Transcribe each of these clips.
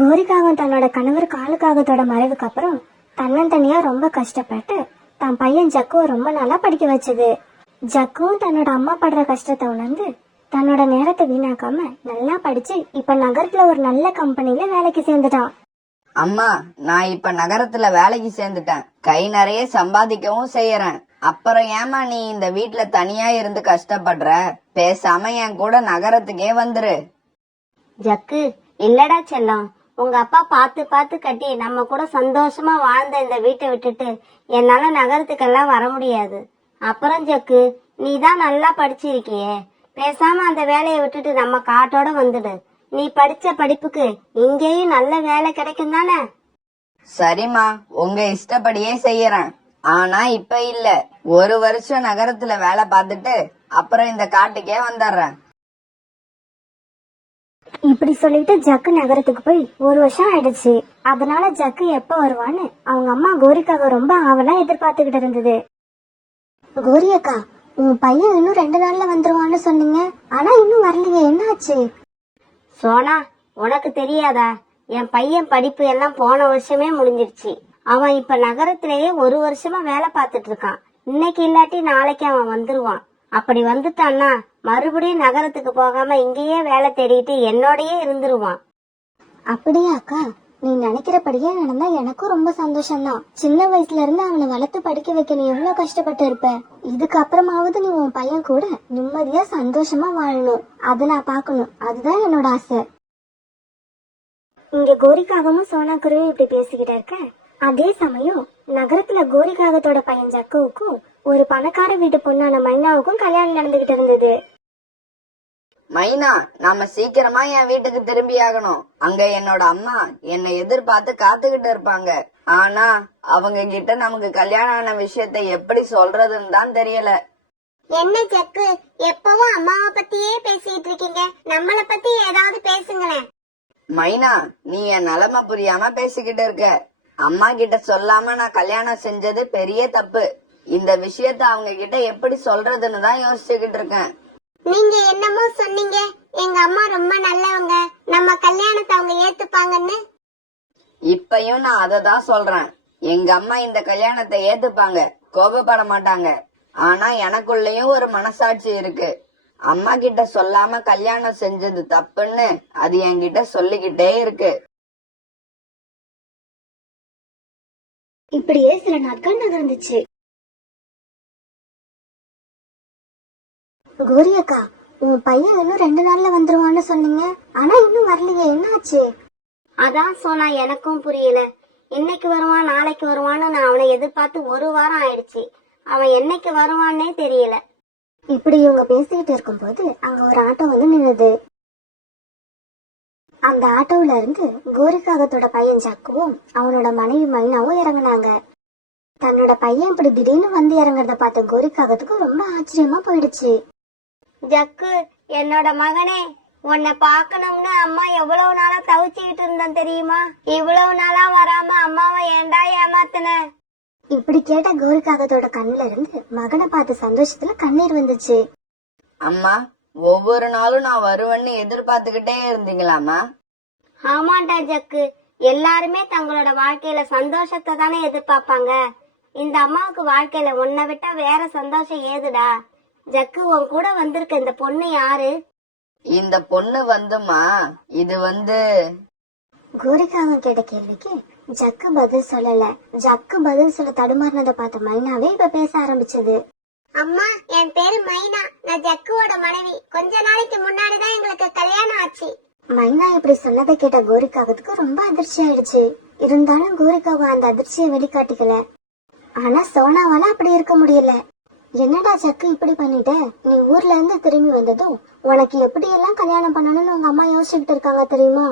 கோரிக்காகம் தன்னோட கணவர் காலுக்காகத்தோட மறைவுக்கு அப்புறம் தன்னந்தனியா ரொம்ப கஷ்டப்பட்டு தன் பையன் ஜக்குவை ரொம்ப நல்லா படிக்க வச்சது. ஜக்குவும் தன்னோட அம்மா படுற கஷ்டத்தை உணர்ந்து தன்னோட நேரத்தை வீணாக்காம நல்லா படிச்சு இப்ப நகரத்துல ஒரு நல்ல கம்பெனில வேலைக்கு சேர்ந்துட்டான். அம்மா, நான் இப்ப நகரத்துல வேலைக்கு சேர்ந்துட்டேன். கை நிறைய சம்பாதிக்கவும் செய்யறேன். அப்புறம் ஏமா நீ இந்த வீட்ல தனியா இருந்து கஷ்டப்படுற? பேசாம என் கூட நகரத்துக்கே வந்துரு. ஜக்கு, இல்லடா செல்லம், உங்க அப்பா பார்த்து பார்த்து கட்டி நம்ம கூட சந்தோஷமா வாழ்ந்த இந்த வீட்டை விட்டுட்டு என்னால நகரத்துக்கெல்லாம் வர முடியாது. அப்புறம் ஜக்கு, நீ தான் நல்லா படிச்சிருக்கியே, பேசாம அந்த வேலையை விட்டுட்டு நம்ம காட்டோட வந்துடு. நீ படிச்ச படிப்புக்கு இங்கேயும் நல்ல வேலை கிடைக்கும் தானே? சரிம்மா, உங்க இஷ்டப்படியே செய்யறேன். ஆனா இப்ப இல்ல, 1 வருஷம் நகரத்துல வேலை பார்த்துட்டு அப்புறம் இந்த காட்டுக்கே வந்துடுறேன். இப்படி சொல்லிட்டு ஜக்கு நகரத்துக்கு போய் 1 வருஷம் ஆயிடுச்சு. அதனால ஜக்கு எப்ப வருவான்னு அவங்க அம்மா கோரிக்காக ரொம்ப ஆவலா எதிர்பார்த்துக்கிட்டு இருந்தது. கோரி அக்கா, உன் பையன் இன்னும் 2 நாள்ல வந்துருவான்னு சொன்னீங்க, ஆனா இன்னும் வரலையே, என்ன ஆச்சு? சோனா, உனக்கு தெரியாதா? என் பையன் படிப்பு எல்லாம் போன வருஷமே முடிஞ்சிருச்சு. அவன் இப்ப நகரத்திலேயே 1 வருஷமா வேலை பார்த்துட்டு இருக்கான். இன்னைக்கு இல்லாட்டி நாளைக்கு அவன் வந்துருவான். அப்படி வந்துட்டான்னா மறுபடியும் நகரத்துக்கு போகாம இங்கேயே வேலை தேடிட்டு என்னோடயே இருந்துருவான். அப்படியா அக்கா? நீ நினைக்கிறபடியே நடந்தா எனக்கும் ரொம்ப சந்தோஷம்தான். சின்ன வயசுல இருந்து அவனை வளர்த்து படிக்க வைக்க நீ எவ்வளவு கஷ்டப்பட்டு இருப்ப. இதுக்கு அப்புறமாவது நீ உன் பையன் கூட நிம்மதியா சந்தோஷமா வாழணும். அது நான் பாக்கணும். அதுதான் என்னோட ஆசை. இங்க கோரிக்காகவும் சோனாக்குருவும் இப்படி பேசிக்கிட்டு இருக்க, அதே சமயம் நகரத்துல கோரிக்காகத்தோட பையன் ஜக்குவுக்கும் ஒரு பணக்கார வீட்டு பொண்ணான மைனாவுக்கும் கல்யாணம் நடந்துகிட்டு இருந்தது. மைனா, நாம சீக்கிரமா என் வீட்டுக்கு திரும்பி ஆகணும். அங்க என்னோட அம்மா என்னை எதிர்பார்த்து காத்துக்கிட்டு இருப்பாங்க. ஆனா அவங்க கிட்ட நமக்கு கல்யாணம் ஆன விஷயத்த எப்படி சொல்றதுன்னு தான் தெரியல. என்ன ஜக்கு, எப்பவும் அம்மாவை பத்தியே பேசிட்டு இருக்கீங்க, நம்மள பத்தி ஏதாவது பேசுங்களேன். மைனா, நீ என் நிலைமை புரியாம பேசிக்கிட்டு இருக்க. அம்மா கிட்ட சொல்லாம நான் கல்யாணம் செஞ்சது பெரிய தப்பு. இந்த விஷயத்த அவங்க கிட்ட எப்படி சொல்றதுன்னு தான் யோசிச்சுக்கிட்டு இருக்கேன். நீங்க என்னமோ சொன்னீங்க, எங்க அம்மா ரொம்ப நல்லவங்க, நம்ம கல்யாணத்தை அவங்க ஏத்துப்பாங்கன்னு. இப்பயும் நான் அததான் சொல்றேன். எங்க அம்மா இந்த கல்யாணத்தை ஏத்துப்பாங்க, கோபப்பட மாட்டாங்க. ஆனா எனக்குள்ளயும் ஒரு மனசாட்சி இருக்கு. அம்மா கிட்ட சொல்லாம கல்யாணம் செஞ்சது தப்புன்னு அது என்கிட்ட சொல்லிக்கிட்டே இருக்கு. இப்படியே சில நாட்கள் நகர்ந்துச்சு. கோரி அக்கா, உன் பையன் இன்னும் 2 நாள்ல வந்துருவான்னு சொன்னீங்க, ஆனா இன்னும் வரலையே, என்ன ஆச்சு? அதான் சோனா, எனக்கும் புரியல. இன்னைக்கு வருவான் நாளைக்கு வருவான்னு நான் அவனை எதிர்பார்த்து 1 வாரம் ஆயிடுச்சு. அவன் என்னைக்கு வருவான்னே தெரியல. இப்படி இவங்க பேசிக்கிட்டு இருக்கும்போது அங்க ஒரு ஆட்டோ வந்து நின்னுது. அந்த ஆட்டோல இருந்து கோரிக்காகத்தோட பையன் ஜக்குவும் அவனோட மனைவி மைனாவும் இறங்குனாங்க. தன்னோட பையன் இப்படி திடீர்னு வந்து இறங்குறத பார்த்த கோரிக்காகத்துக்கு ரொம்ப ஆச்சரியமா போயிடுச்சு. ஜக்கு, என்னோட மகனே, உன்னை பாக்கணும்னு அம்மா எவ்வளவு நாளா தவிச்சுக்கிட்டு இருந்தேன் தெரியுமா? இவ்வளவு நாளா வராம அம்மாவை ஏண்டா ஏமாத்தின? இப்படி கேட்ட கோரிக்காகத்தோட கண்ணுல இருந்து மகனை பார்த்து சந்தோஷத்துல கண்ணீர் வந்துச்சு. அம்மா, ஒவ்வொரு நாளும் நான் வருவேன்னு எதிர்பார்த்துக்கிட்டே இருந்தீங்களாமா? ஆமாண்டா ஜக்கு, எல்லாருமே தங்களோட வாழ்க்கையில சந்தோஷத்தை தானே எதிர்பார்ப்பாங்க. இந்த அம்மாவுக்கு வாழ்க்கையில உன்னை விட்டா வேற சந்தோஷம் ஏதுடா? ஜக்கு, உன் கூட வந்திருக்க இந்த பொண்ணு யாரு? இந்த பொண்ணு வந்துமா, இது கோரிக்காக கேட்ட கேள்விக்கு ஜக்கு பதில் சொல்லல. ஜக்கு பதில் சொல்ல தடுமாறினதை பார்த்த மைனாவே இப்ப பேச ஆரம்பிச்சது. அம்மா, என் பேரு மைனா, நான் ஜக்குவோட மனைவி. கொஞ்ச நாளைக்கு முன்னாடிதான் எங்களுக்கு கல்யாணம் ஆச்சு. மைனா இப்படி சொன்னதை கேட்ட கோரிக்காகத்துக்கு ரொம்ப அதிர்ச்சி ஆயிடுச்சு. இருந்தாலும் கோரிக்காக அந்த அதிர்ச்சியை வெளிக்காட்டிக்கல. ஆனா சோனாவால அப்படி இருக்க முடியல. என்னடா ஜக்கு இப்படி பண்ணிட்ட? நீ ஊர்ல இருந்து திரும்பி வந்ததும் உனக்கு எப்படி எல்லாம் கல்யாணம் பண்ணணும்னு உங்க அம்மா யோசிச்சுக்கிட்டு இருக்காங்க தெரியுமா?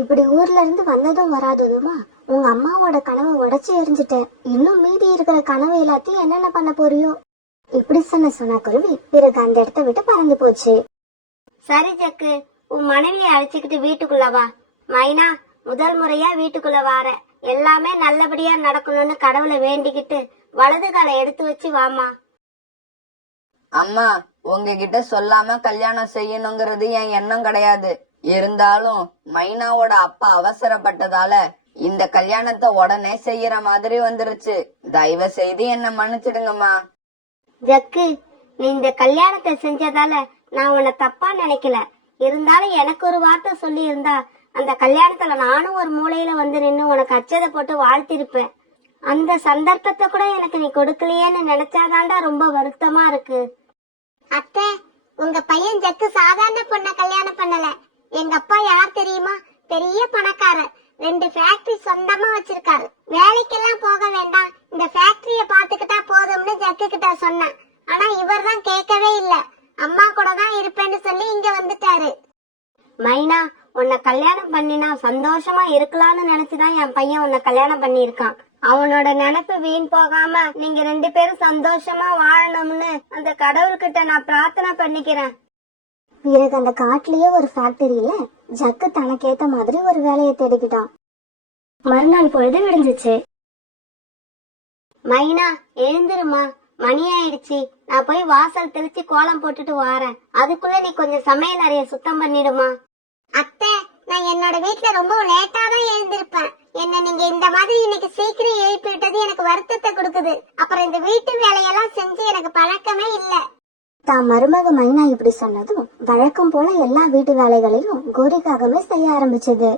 இப்படி ஊர்ல இருந்து வந்ததும் வராததுமா உங்க அம்மாவோட கனவை உடைச்சு எரிஞ்சிட்ட. இன்னும் மீதி இருக்கிற கனவு எல்லாத்தையும் என்னென்ன பண்ண போறியோ? இப்படி சொன்ன சோனாக்குருவி பிறகு அந்த இடத்த விட்டு பறந்து போச்சு. சரி ஜக்கு, உன் மனைவியை அழைச்சுக்கிட்டு வீட்டுக்குள்ள வா. மைனா, முதல் முறையா வீட்டுக்குள்ள வார, எல்லாமே நல்லபடியா நடக்கணும்னு கடவுளை வேண்டிக்கிட்டு வலது காலை எடுத்து வச்சு வாமா. அம்மா, உங்ககிட்ட சொல்லாம கல்யாணம் செய்யணுங்கிறது என் எண்ணம் கிடையாது. இருந்தாலும் மைனாவோட அப்பா அவசரப்பட்டதால இந்த கல்யாணத்தை உடனே செய்யற மாதிரி வந்துருச்சு. தயவு செய்து என்ன மன்னிச்சிடுங்கம்மா. ஜக்கு, நீ இந்த கல்யாணத்தை செஞ்சதால நான் உன்னை தப்பா நினைக்கல. இருந்தாலும் எனக்கு ஒரு வார்த்தை சொல்லி இருந்தா அந்த கல்யாணத்துல நானும் ஒரு மூலையில வந்து நின்னு உனக்கு அச்சதை போட்டு வாழ்த்திருப்பேன். அந்த சந்தர்ப்பத்தை கூட எனக்கு நீ கொடுக்கலையேன்னு நினைச்சாதான்டா ரொம்ப வருத்தமா இருக்கு. அத்தை, உங்க பையன் ஜக்கு சாதாரண பொண்ண கல்யாணம் பண்ணல. எங்க அப்பா யார் தெரியுமா? பெரிய பணக்காரர். 2 ஃபேக்டரி சொந்தமா வச்சிருக்காரு. வேலைக்கெல்லாம் போக வேண்டாம், இந்த ஃபேக்டரிய பாத்துக்கிட்டா போதும்னு ஜக்கு கிட்ட சொன்னேன். ஆனா இவர் தான் கேட்கவே இல்ல. அம்மா கூட தான் இருப்பேன்னு சொல்லி இங்க வந்துட்டாரு. மைனா, உன்னை கல்யாணம் பண்ணினா சந்தோஷமா இருக்கலாம்னு நினைச்சுதான் என் பையன் உன்னை கல்யாணம் பண்ணிருக்கான். அவனோட நினைப்பு வீண் போகாம நீங்க 2 பேரும் சந்தோஷமா வாழணும்னு அந்த கடவுள்கிட்ட நான் பிரார்த்தனை பண்ணிக்கிறேன். பிறகு அந்த காட்டுலயே ஒரு ஃபேக்டரியில ஜக்கு தனக்கேத்த மாதிரி ஒரு வேலையை தேடிக்கிட்டான். மறுநாள் பொழுது விடிஞ்சிச்சு. மைனா, எழுந்திருமா, மணி ஆயிடுச்சு. நான் போய் வாசல் தெளிச்சு கோலம் போட்டுட்டு வாரேன். அதுக்குள்ள நீ கொஞ்சம் சமையல் அறைய சுத்தம் பண்ணிடுமா. அத்தை, நான் என்னோட வீட்டுல ரொம்ப லேட்டா தான் எழுந்திருப்பேன். என்ன நீங்க இந்த மாதிரி இன்னைக்கு சீக்கிரம் எழுப்பி விட்டது எனக்கு வருத்தத்தை கொடுக்குது. அப்புறம் இந்த வீட்டு வேலையெல்லாம் செஞ்சு எனக்கு பழக்கமே இல்ல. தான் மருமக மைனா இப்படி சொன்னதும் வழக்கம் போல எல்லா வீட்டு வேலைகளையும் கோரிக்காகவே செய்ய ஆரம்பிச்சது.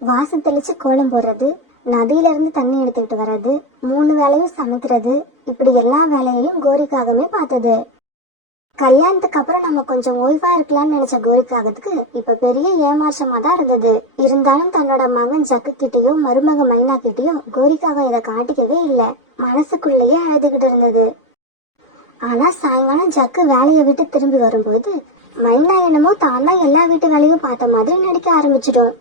வாசல் தெளிச்சு கோலம் போடுறது, நதியில இருந்து தண்ணி எடுத்துக்கிட்டு வர்றது, 3 வேலையும் சமைக்கிறது, இப்படி எல்லா வேலையையும் கோரிக்காகவே பார்த்தது. கல்யாணத்துக்கு அப்புறம் நம்ம கொஞ்சம் ஓய்வா இருக்கலாம்னு நினைச்ச கோரிக்காகத்துக்கு இப்ப பெரிய ஏமாற்றமா தான் இருந்தது. இருந்தாலும் தன்னோட மகன் ஜக்கு கிட்டயும் மருமக மைனா கிட்டயும் கோரிக்காக இதை காட்டிக்கவே இல்ல. மனசுக்குள்ளேயே அழுதுகிட்டு இருந்தது. ஆனா சாயங்காலம் ஜக்கு வேலையை விட்டு திரும்பி வரும்போது மைனா என்னமோ தான் தான் எல்லா வீட்டு வேலையும் பார்த்த மாதிரி நடிக்க ஆரம்பிச்சிடும்.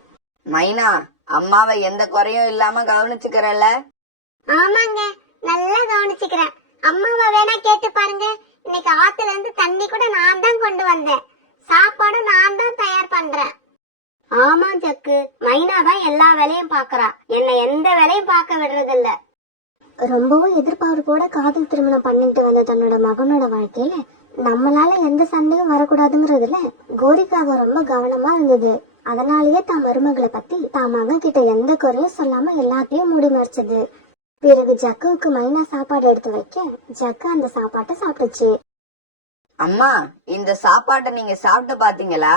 மைனா, அம்மாவை எந்த குறையும் இல்லாம கவனிச்சுக்கிறல்ல? ஆமாங்க, நல்லா கவனிச்சுக்கிறேன். அம்மாவை வேணா கேட்டு பாருங்க. இன்னைக்கு ஆத்துல இருந்து தண்ணி கூட நான் தான் கொண்டு வந்தேன். சாப்பாடு நான் தான் தயார் பண்றேன். ஆமா ஜக்கு, மைனா தான் எல்லா வேலையும் பாக்குறா. என்ன எந்த வேலையும் பார்க்க விடுறது இல்ல. ரொம்பவும் எதிர்பார்ப்போட காதல் திருமணம் பண்ணிட்டு வந்த தன்னோட மகனோட வாழ்க்கையில நம்மளால எந்த சண்டையும் வரக்கூடாதுங்கிறதுல கோரிக்காக ரொம்ப கவனமா இருந்தது. அதனாலேயே தான் மருமகளை பத்தி தான் மகன் கிட்ட எந்த குறையும் சொல்லாம எல்லாத்தையும் மூடி மறைச்சது. பிறகு ஜக்குவுக்கு மைனா சாப்பாடு எடுத்து வைக்க ஜக்கு அந்த சாப்பாட்டை சாப்பிட்டுச்சு. அம்மா, இந்த சாப்பாட்டை நீங்க சாப்பிட்டு பாத்தீங்களா?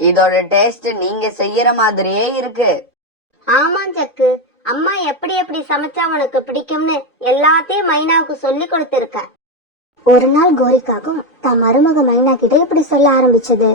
இதோட டேஸ்ட் நீங்க செய்யற மாதிரியே இருக்கு. ஆமா ஜக்கு, அம்மா எப்படி எப்படி சமைச்சா உனக்கு பிடிக்கும்னு எல்லாத்தையும் மைனாவுக்கு சொல்லி கொடுத்திருக்க. ஒரு நாள் கோரிக்காகும் தான் மருமக மைனா கிட்ட இப்படி சொல்ல ஆரம்பிச்சது.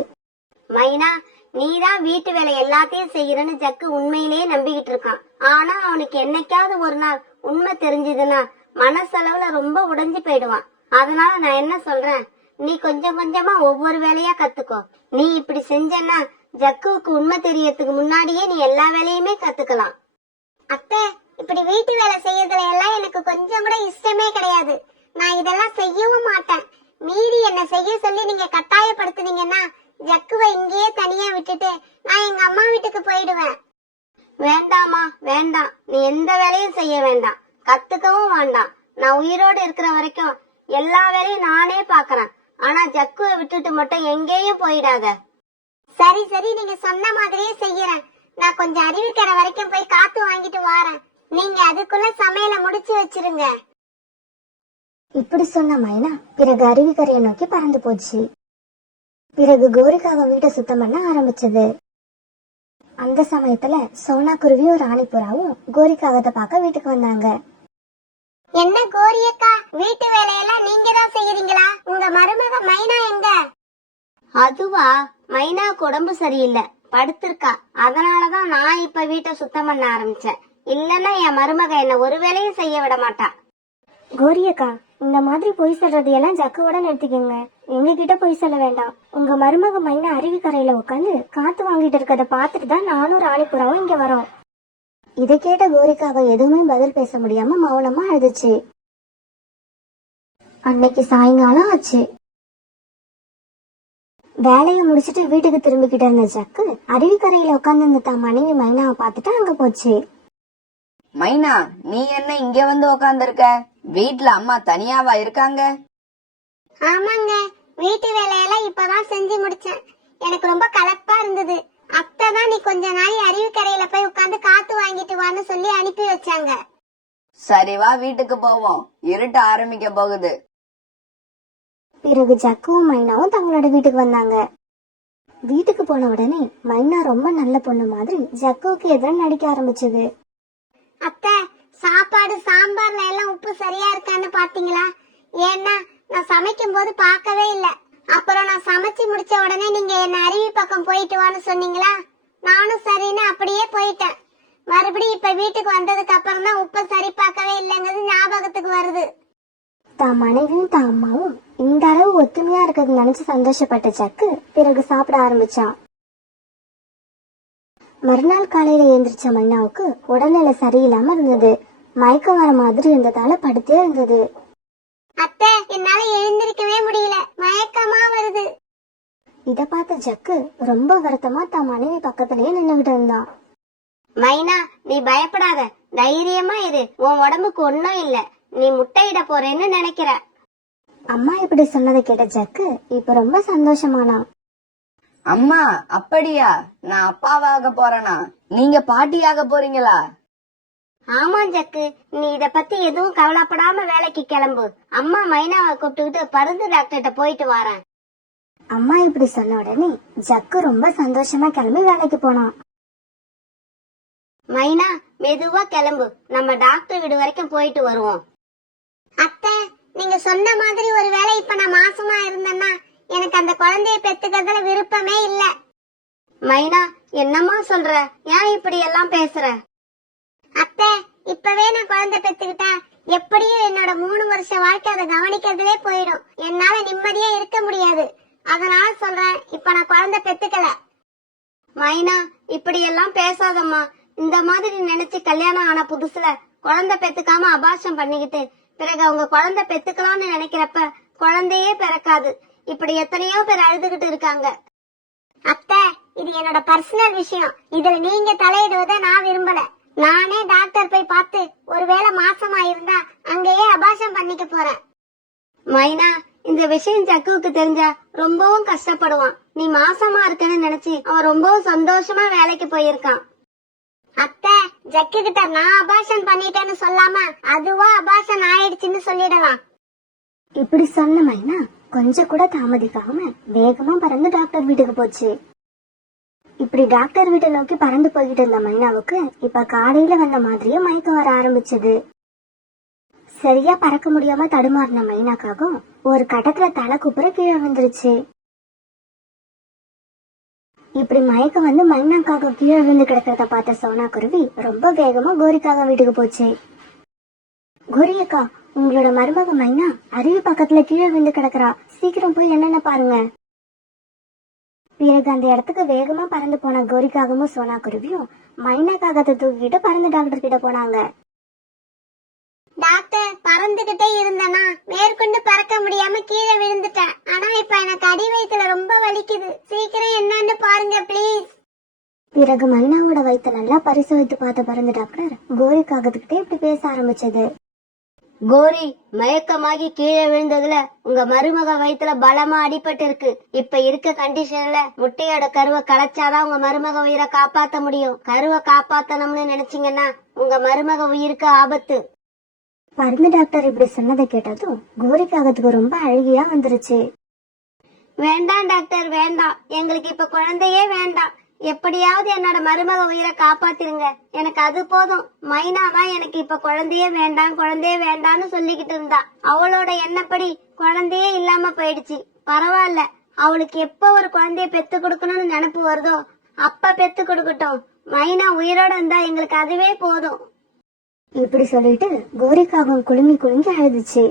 மைனா, நீதான் வீட்டு வேலை எல்லாத்தையும் செய்யறன்னு ஜக்கு உண்மையிலேயே நம்பிக்கிட்டு இருக்கான். ஆனா அவனுக்கு என்னைக்காவது ஒரு நாள் உண்மை தெரிஞ்சதுன்னா மனசளவுல ரொம்ப உடைஞ்சு போயிடுவான். அதனால நான் என்ன சொல்றேன், நீ கொஞ்சம் கொஞ்சமா ஒவ்வொரு வேலையா கத்துக்கோ. நீ இப்படி செஞ்சன்னா ஜக்குவுக்கு உண்மை தெரியறதுக்கு முன்னாடியே நீ எல்லா வேலையுமே கத்துக்கலாம். அத்தை, இப்படி வீட்டு வேலை செய்யறதுல எல்லாம் எனக்கு கொஞ்சம் கூட இஷ்டமே கிடையாது. நான் இதெல்லாம் செய்யவும் மாட்டேன். மீறி என்ன செய்ய சொல்லி நீங்க கட்டாயப்படுத்துனீங்கன்னா ஜக்குவை இங்கேயே தனியா விட்டுட்டு நான் எங்க அம்மா வீட்டுக்கு போயிடுவேன். வேண்டாமா, வேண்டாம். நீ எந்த வேலையும் செய்ய வேண்டாம், கத்துக்கவும் வேண்டாம். நான் உயிரோடு இருக்கிற வரைக்கும் எல்லா வேலையும் நானே பாக்குறேன். ஆனா ஜக்குவை விட்டுட்டு மட்டும் எங்கேயும் போயிடாத. சரி சரி, நீங்க சொன்ன மாதிரியே செய்யறேன். நான் கொஞ்சம் அருவிக்கரை வரைக்கும் போய் காத்து வாங்கிட்டு வாரேன். நீங்க அதுக்குள்ள சமையலை முடிச்சு வச்சிருங்க. இப்படி சொன்ன மைனா பிறகு அருவிக்கரையை நோக்கி பறந்து போச்சு. பிறகு கோரிக்காக வீட்டை சுத்தம் பண்ண ஆரம்பிச்சது. அந்த சமயத்துல சோனா குருவியும் ராணிபுறாவும் கோரிக்காகத்தை பார்க்க வீட்டுக்கு வந்தாங்க. என்ன கோரியக்கா, வீட்டு வேலையெல்லாம் நீங்க தான் செய்யறீங்களா? உங்க மருமக மைனா எங்க? அதுவா, மைனாவுக்கு உடம்பு சரியில்லை, படுத்திருக்கா. அதனாலதான் நான் இப்ப வீட்டை சுத்தம் பண்ண ஆரம்பிச்சேன். இல்லன்னா என் மருமக என்ன ஒரு வேலையும் செய்ய விட மாட்டா. கோரியக்கா, இந்த மாதிரி பொய் சொல்றது எல்லாம் ஜக்குவோட நிறுத்திக்கங்க. எங்க கிட்ட பொய் சொல்ல வேண்டாம். உங்க மருமக மைனா அருவிக்கரையில உட்காந்து காத்து வாங்கிட்டு இருக்கத பாத்துட்டு தான் நானும் ராணிபுராவும் இங்க வரோம். இதை கேட்ட கோரிக்காக எதுவுமே பதில் பேச முடியாம மௌனமா அழுதுச்சு. அன்னைக்கு சாயங்காலம் ஆச்சு. வேலையை முடிச்சிட்டு வீட்டுக்கு திரும்பிக்கிட்டு இருந்த ஜக்கு அருவிக்கரையில உட்கார்ந்து இருந்த தான் மனைவி மைனாவை பார்த்துட்டு அங்க போச்சு. மைனா, நீ என்ன இங்க வந்து உக்காந்துருக்க? வீட்ல அம்மா தனியாவா இருக்காங்க? ஆமாங்க, வீட்டு வேலையெல்லாம் இப்பதான் செஞ்சு முடிச்சேன். எனக்கு ரொம்ப கலப்பா இருந்தது. அத்தை தான் நீ கொஞ்ச நாள் அருவிக்கரையில போய் உட்கார்ந்து காத்து வாங்கிட்டு வான்னு சொல்லி அனுப்பி வச்சாங்க. சரி வா வீட்டுக்கு போவோம், இருட்ட ஆரம்பிக்க போகுது. பிறகு ஜக்குவும் மைனாவும் தங்களோட வீட்டுக்கு வந்தாங்க. வீட்டுக்கு போன உடனே மைனா ரொம்ப நல்ல பொண்ணு மாதிரி ஜக்குவுக்கு எதிராக நடிக்க ஆரம்பிச்சது. அத்தை, சாப்பாடு சாம்பார்ல எல்லாம் உப்பு சரியா இருக்கான்னு பாத்தீங்களா? ஏன்னா நான் சமைக்கும் போது பார்க்கவே இல்ல. அப்புறம் நான் சமைச்சு முடிச்ச உடனே நீங்க என்ன அருவி பக்கம் போயிட்டு வான்னு சொன்னீங்களா? நானும் சரின்னு அப்படியே போயிட்டேன். மறுபடியும் இப்ப வீட்டுக்கு வந்ததுக்கு அப்புறம் தான் உப்பை சரி பார்க்கவே இல்லைங்கிறது ஞாபகத்துக்கு வருது. தான் மனைவியும் தான் அம்மாவும் இந்த அளவு ஒத்துமையா இருக்கிறது நினைச்சு சந்தோஷப்பட்ட ஜக்கு பிறகு சாப்பிட ஆரம்பிச்சான். மறுநாள் காலையில எழுந்திரிச்ச மைனாவுக்கு உடல்நிலை சரியில்லாம இருந்தது. மயக்கம் வர மாதிரி இருந்ததால படுத்தே இருந்தது. அத்தை, என்னால எழுந்திருக்கவே முடியல, மயக்கமா வருது. இத பார்த்த ஜக்கு ரொம்ப வருத்தமா தான் மனைவி பக்கத்திலேயே நின்னுகிட்டு இருந்தான். மைனா, நீ பயப்படாத, தைரியமா இரு. உன் உடம்புக்கு ஒன்னும் இல்ல. நீ முட்டையிட போறேன்னு நினைக்கிற. அம்மா இப்படி சொன்னதை கேட்ட ஜக்கு இப்ப ரொம்ப சந்தோஷமானா. அம்மா, அப்படியா? நான் அப்பாவாக போறேனா? நீங்க பாட்டியாக போறீங்களா? ஆமா ஜக்கு, நீ இத பத்தி எதுவும் கவலைப்படாம வேலைக்கு கிளம்பு. அம்மா மைனாவை கூப்பிட்டுக்கிட்டு பருந்து டாக்டர்கிட்ட போயிட்டு வரேன். அம்மா இப்படி சொன்ன உடனே ஜக்கு ரொம்ப சந்தோஷமா கிளம்பி வேலைக்கு போனான். மைனா, மெதுவா கிளம்பு, நம்ம டாக்டர் வீடு வரைக்கும் போயிட்டு வருவோம். அத்தை, நீங்க சொன்ன மாதிரி ஒரு வேளை இப்ப நான் மாசமா இருந்தேன்னா எனக்கு அந்த குழந்தைய பெத்துக்கிறதுல விருப்பமே இல்ல. மைனா, என்னம்மா சொல்ற? ஏன் இப்படி எல்லாம் பேசுற? அத்தை, இப்பவே நான் குழந்தை பெத்துக்கிட்டா எப்படியும் என்னோட 3 வருஷ வாழ்க்கை அதை கவனிக்கிறதுலே போயிடும். என்னால நிம்மதியா இருக்க முடியாது. அதனால சொல்றேன், இப்ப நான் குழந்தை பெத்துக்கல. மைனா, இப்படி எல்லாம் பேசாதம்மா. இந்த மாதிரி நினைச்சு கல்யாணம் ஆன புதுசுல குழந்தை பெத்துக்காம அபார்ஷன் பண்ணிக்கிட்டு பிறகு அவங்க குழந்தை பெத்துக்கலாம்னு நினைக்கிறப்ப குழந்தையே பிறக்காது. இப்படி எத்தனையோ பேர் அழுதுகிட்டு இருக்காங்க. அத்தை, இது என்னோட பர்சனல் விஷயம். இதுல நீங்க தலையிடுவதை நான் விரும்பல. நானே டாக்டர் போய் பார்த்து ஒருவேளை மாசமா இருந்தா அங்கேயே அபார்ஷன் பண்ணிக்க போறேன். மைனா, இந்த விஷயம் ஜக்குவுக்கு தெரிஞ்சா ரொம்பவும் கஷ்டப்படுவான். நீ மாசமா இருக்கன்னு நினைச்சு அவன் ரொம்பவும் சந்தோஷமா வேலைக்கு போயிருக்கான். அத்தை, ஜக்கு கிட்ட நான் அபார்ஷன் பண்ணிட்டேன்னு சொல்லாம அதுவா அபார்ஷன் ஆயிடுச்சுன்னு சொல்லிடலாம். இப்படி சொன்ன மைனா கொஞ்சம் கூட தாமதிக்காம வேகமா பறந்து டாக்டர் வீட்டுக்கு போச்சு. இப்படி டாக்டர் வீட்டை நோக்கி பறந்து போய்கிட்டு இருந்த மைனாவுக்கு இப்ப காலையில வந்த மாதிரியே மயக்கம் வர ஆரம்பிச்சது. சரியா பறக்க முடியாம தடுமாறின மைனாக்காகவும் ஒரு கட்டத்துல தலை குப்புற கீழே விழுந்துருச்சு. இப்படி மயக்கம் வந்து மைனாக்காக கீழே விழுந்து கிடக்கிறத பார்த்த சோனா குருவி ரொம்ப வேகமா கோரிக்காக வீட்டுக்கு போச்சு. கோரி அக்கா, உங்களோட மருமக மைனா அருவி பக்கத்துல கீழே விழுந்து கிடக்குறா, சீக்கிரம் போய் என்னென்ன பாருங்க. பிறகு அந்த இடத்துக்கு வேகமா பறந்து போன கோரிக்காகவும் சோனா குருவியும் மைனா காகத்தை தூக்கிட்டு பறந்து டாக்டர் கிட்ட போனாங்க. டாக்டர், பறந்துகிட்டே இருந்தனா மேற்கொண்டு பறக்க முடியாம கீழே விழுந்துட்டேன். ஆனா இப்ப எனக்கு அடி வயித்துல ரொம்ப வலிக்குது. சீக்கிரம் என்னன்னு பாருங்க பிளீஸ். பிறகு மைனாவோட வயிற்ற நல்லா பரிசோதித்து பார்த்த பறந்து டாக்டர் கோரி காகத்துக்கிட்டே இப்படி பேச ஆரம்பிச்சது. கோரி, மயக்கமாகி கீழே விழுந்ததுல உங்க மருமக வயித்துல பலமா அடிபட்டு இருக்கு. இப்ப இருக்க கண்டிஷன்ல முட்டையோட கருவை கலைச்சாதான் உங்க மருமக உயிரை காப்பாத்த முடியும். கருவை காப்பாத்தணும்னு நினைச்சீங்கன்னா உங்க மருமக உயிருக்கு ஆபத்து. பருந்து டாக்டர் இப்படி சொன்னதை கேட்டதும் கோரிக்காகத்துக்கு ரொம்ப அழுகியா வந்துருச்சு. வேண்டாம் டாக்டர், வேண்டாம். எங்களுக்கு இப்ப குழந்தையே வேண்டாம். எப்படியாவது என்னோட மருமக உயிரை காப்பாத்திருங்க. எனக்கு அது போதும். மைனா தான் எனக்கு இப்ப குழந்தையே வேண்டாம், குழந்தையே வேண்டாம்னு சொல்லிக்கிட்டு இருந்தா. அவளோட எண்ணப்படி குழந்தையே இல்லாம போயிடுச்சு. பரவாயில்ல, அவளுக்கு எப்ப ஒரு குழந்தைய பெத்து கொடுக்கணும்னு நினைப்பு வருதோ அப்ப பெத்து கொடுக்கட்டும். மைனா உயிரோட இருந்தா எங்களுக்கு அதுவே போதும். இப்படி சொல்லிட்டு கோரிக்காகம் குலுங்கி குலுங்கி அழுதுச்சு.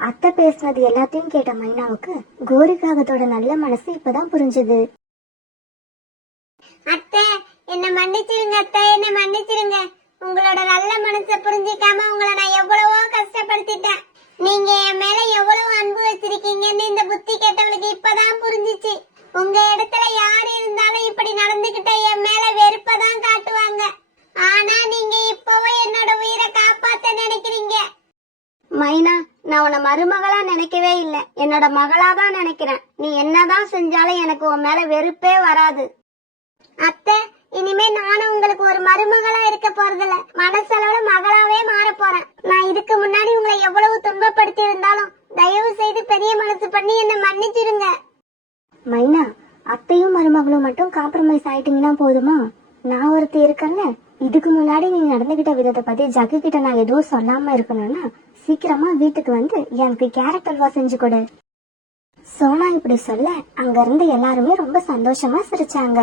அத்தை பேசுனது எல்லாத்தையும் கேட்ட மைனாவுக்கு கோரிக்காகத்தோட நல்ல மனசு இப்பதான் புரிஞ்சது. அத்தை, என்ன மன்னிச்சிருங்க அத்தை, என்ன மன்னிச்சிருங்க. உங்களோட நல்ல மனசை புரிஞ்சிக்காம உங்களை நான் எவ்வளவோ கஷ்டப்படுத்திட்டேன். நீங்க என் மேல எவ்வளவு அன்பு வச்சிருக்கீங்கன்னு இந்த புத்தி கெட்டவளுக்கு இப்பதான் புரிஞ்சிச்சு. உங்க இடத்துல யார் இருந்தாலும் இப்படி நடந்துகிட்ட என் மேல வெறுப்பதான் காட்டுவாங்க. ஆனா நீங்க இப்பவே என்னோட உயிரை காப்பாத்த நினைக்கிறீங்க. மைனா, நான் உன்னை மருமகளா நினைக்கவே இல்ல, என்னோட மகளாதான் நினைக்கிறேன். நீ என்னதான் செஞ்சாலும் எனக்கு உன் மேல வெறுப்பே வராது. அத்தை, இனிமே நானும் உங்களுக்கு ஒரு மருமகளா இருக்க போறதில்ல, மனசளவுல மகளாவே மாற போறேன். நான் இதுக்கு முன்னாடி உங்களை எவ்வளவு துன்பப்படுத்தி இருந்தாலும் தயவு செய்து பெரிய மனசு பண்ணி என்ன மன்னிச்சிருங்க. மைனா, அத்தையும் மருமகளும் மட்டும் காம்ப்ரமைஸ் ஆயிட்டீங்கன்னா போதுமா? நான் ஒருத்தி இருக்கேன்ல. இதுக்கு முன்னாடி நீ நடந்துகிட்ட விதத்தை பத்தி ஜக்கு கிட்ட நான் எதுவும் சொல்லாம இருக்கணும்னா சீக்கிரமா வீட்டுக்கு வந்து எனக்கு கேரட் அல்வா செஞ்சு கொடு. சோனா இப்படி சொல்ல அங்க இருந்து எல்லாருமே ரொம்ப சந்தோஷமா சிரிச்சாங்க.